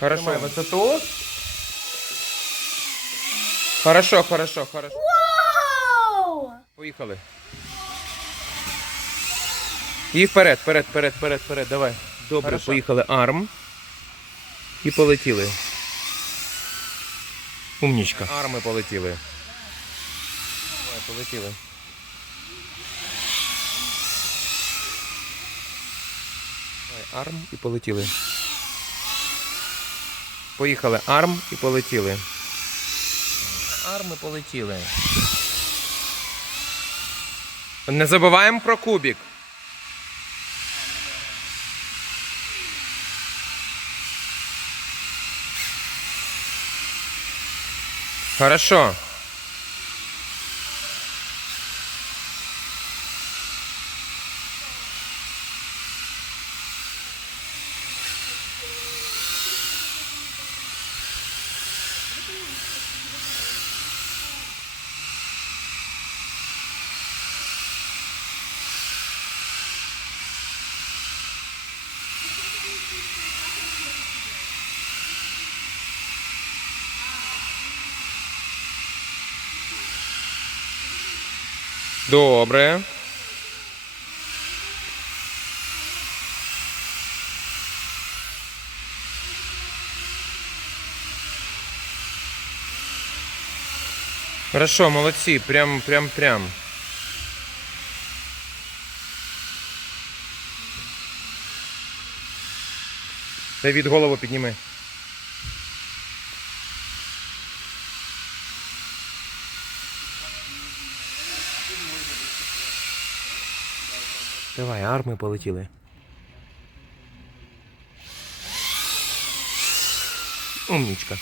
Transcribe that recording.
Хорошо. высоту. Хорошо, хорошо, хорошо. Вау! Поїхали. І вперед, вперед, вперед, вперед, вперед. Давай. Добре, Хорошо. поїхали. Арм. І полетіли. Умнічка. Арми полетіли. Давай, полетіли. Арм і полетіли. Поїхали. Арм і полетіли. Арми полетіли. Не забуваємо про кубік. Хорошо. Добре. Хорошо, молодці. Прям, прям, прям. Давід, голову підніми. Давай, арми полетіли. Умнічка.